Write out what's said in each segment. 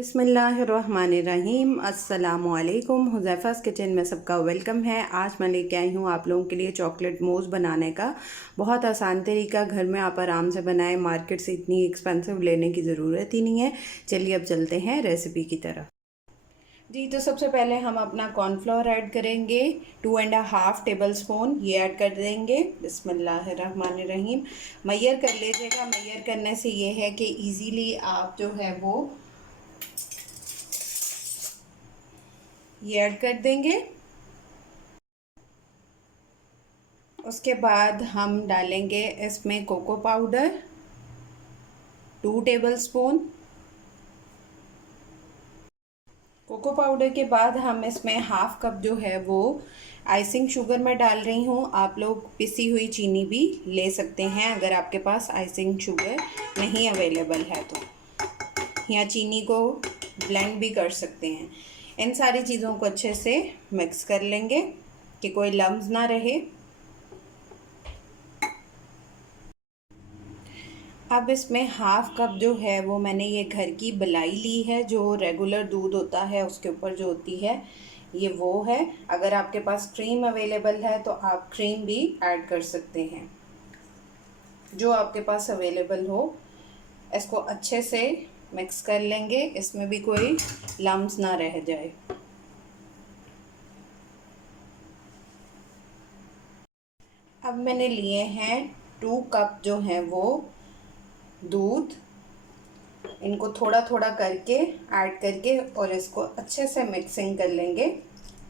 बिस्मिल्लाहिर्रहमानिर्रहीम। अस्सलामुअलैकुम। हुज़ैफ़ा's किचन में सबका वेलकम है। आज मैं लेके आई हूँ आप लोगों के लिए चॉकलेट मूस बनाने का बहुत आसान तरीका। घर में आप आराम से बनाएं, मार्केट से इतनी एक्सपेंसिव लेने की ज़रूरत ही नहीं है। चलिए अब चलते हैं रेसिपी की तरफ। जी, तो सबसे पहले हम अपना कॉर्नफ्लोर ऐड करेंगे 2.5 टेबल स्पून, ये ऐड कर देंगे। बिस्मिल्लाहिर्रहमानिर्रहीम। मैयर कर लीजिएगा। मैयर करने से ये है कि इजीली आप जो है वो ये ऐड कर देंगे। उसके बाद हम डालेंगे इसमें cocoa powder 2 tablespoon. Cocoa powder के बाद हम इसमें हाफ कप जो है वो आइसिंग शुगर में डाल रही हूँ। आप लोग पिसी हुई चीनी भी ले सकते हैं अगर आपके पास आइसिंग शुगर नहीं अवेलेबल है तो, या चीनी को ब्लेंड भी कर सकते हैं। इन सारी चीज़ों को अच्छे से मिक्स कर लेंगे कि कोई लम्स ना रहे। अब इसमें हाफ कप जो है वो मैंने ये घर की मलाई ली है, जो रेगुलर दूध होता है उसके ऊपर जो होती है ये वो है। अगर आपके पास क्रीम अवेलेबल है तो आप क्रीम भी ऐड कर सकते हैं, जो आपके पास अवेलेबल हो। इसको अच्छे से मिक्स कर लेंगे, इसमें भी कोई लम्स ना रह जाए। अब मैंने लिए हैं 2 कप जो है वो दूध। इनको थोड़ा थोड़ा करके ऐड करके और इसको अच्छे से मिक्सिंग कर लेंगे,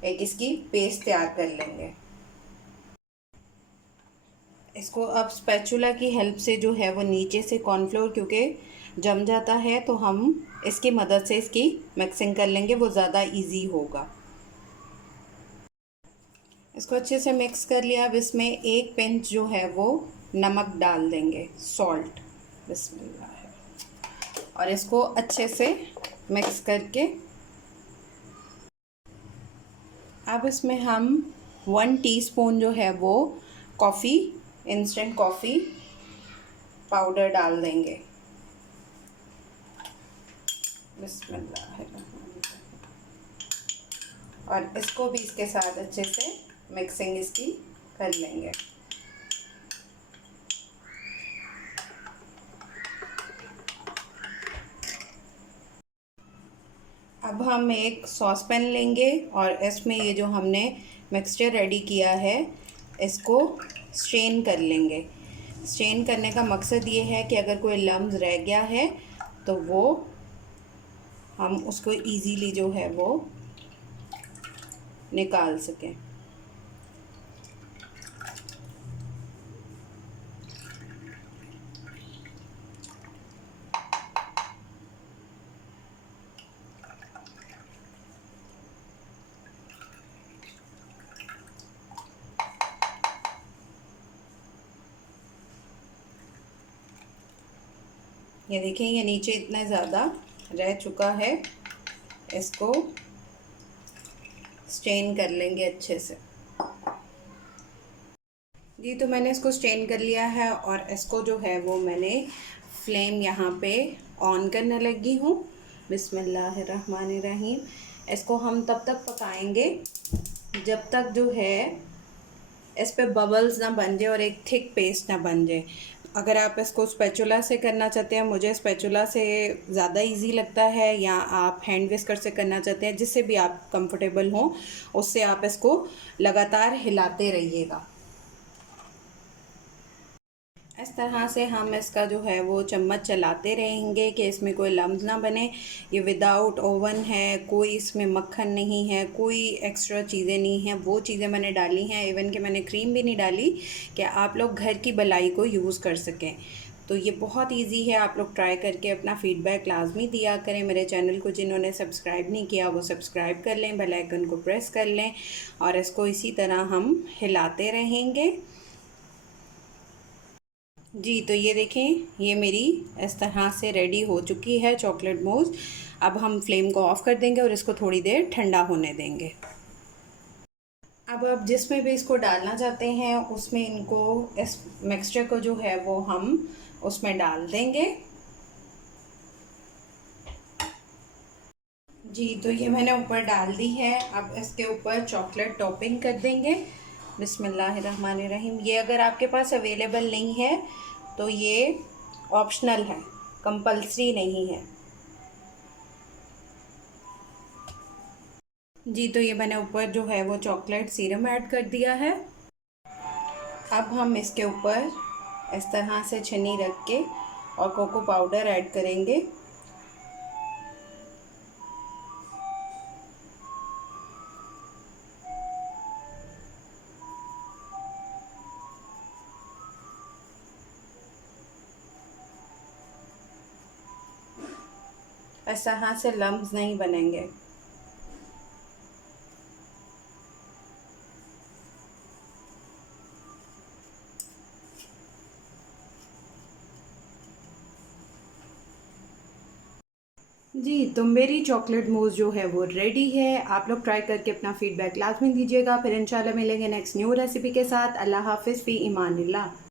एक इसकी पेस्ट तैयार कर लेंगे। इसको अब स्पैचुला की हेल्प से जो है वो नीचे से कॉर्नफ्लोर क्योंकि जम जाता है तो हम इसकी मदद से इसकी मिक्सिंग कर लेंगे, वो ज़्यादा इजी होगा। इसको अच्छे से मिक्स कर लिया। अब इसमें 1 पिंच जो है वो नमक डाल देंगे, सॉल्ट। बिस्मिल्लाह। और इसको अच्छे से मिक्स करके अब इसमें हम 1 टीस्पून जो है वो कॉफ़ी, इंस्टेंट कॉफ़ी पाउडर डाल देंगे। बिस्मिल्लाह। और इसको भी इसके साथ अच्छे से मिक्सिंग इसकी कर लेंगे। अब हम एक सॉस पैन लेंगे और इसमें ये जो हमने मिक्सचर रेडी किया है इसको स्ट्रेन कर लेंगे। स्ट्रेन करने का मकसद ये है कि अगर कोई लम्स रह गया है तो वो हम उसको इजीली जो है वो निकाल सकें। ये देखें, ये नीचे इतना ज़्यादा रह चुका है, इसको स्ट्रेन कर लेंगे अच्छे से। जी, तो मैंने इसको स्ट्रेन कर लिया है और इसको जो है वो मैंने फ्लेम यहाँ पे ऑन करने लगी हूँ। बिस्मिल्लाहिर्रहमानिर्रहीम। इसको हम तब तक पकाएंगे जब तक जो है इस पे बबल्स ना बन जाए और एक थिक पेस्ट ना बन जाए। अगर आप इसको स्पैचुला से करना चाहते हैं, मुझे स्पैचुला से ज़्यादा इजी लगता है, या आप हैंड विस्कर से करना चाहते हैं, जिससे भी आप कंफर्टेबल हों उससे आप इसको लगातार हिलाते रहिएगा। इस तरह से हम इसका जो है वो चम्मच चलाते रहेंगे कि इसमें कोई लम्स ना बने। ये विदाउट ओवन है, कोई इसमें मक्खन नहीं है, कोई एक्स्ट्रा चीज़ें नहीं हैं। वो चीज़ें मैंने डाली हैं, इवन कि मैंने क्रीम भी नहीं डाली कि आप लोग घर की भलाई को यूज़ कर सकें। तो ये बहुत इजी है, आप लोग ट्राई करके अपना फ़ीडबैक लाजमी दिया करें। मेरे चैनल को जिन्होंने सब्सक्राइब नहीं किया वो सब्सक्राइब कर लें, बेल आइकन को प्रेस कर लें और इसको इसी तरह हम हिलाते रहेंगे। जी, तो ये देखें, ये मेरी इस तरह से रेडी हो चुकी है चॉकलेट मूस। अब हम फ्लेम को ऑफ़ कर देंगे और इसको थोड़ी देर ठंडा होने देंगे। अब आप जिसमें भी इसको डालना चाहते हैं उसमें इनको, इस मिक्सचर को जो है वो हम उसमें डाल देंगे। जी, तो ये मैंने ऊपर डाल दी है। अब इसके ऊपर चॉकलेट टॉपिंग कर देंगे। बिस्मिल्लाहिर्रहमानिर्रहीम। ये अगर आपके पास अवेलेबल नहीं है तो ये ऑप्शनल है, कंपल्सरी नहीं है। जी, तो ये मैंने ऊपर जो है वो चॉकलेट सीरम ऐड कर दिया है। अब हम इसके ऊपर इस तरह से छन्नी रख के और कोको पाउडर ऐड करेंगे। इस तरह से लम्स नहीं बनेंगे। जी, तो मेरी चॉकलेट मूस जो है वो रेडी है। आप लोग ट्राई करके अपना फीडबैक लाजमी दीजिएगा। फिर इंशाल्लाह मिलेंगे नेक्स्ट न्यू रेसिपी के साथ। अल्लाह हाफिज़, फ़ी इमानिल्लाह।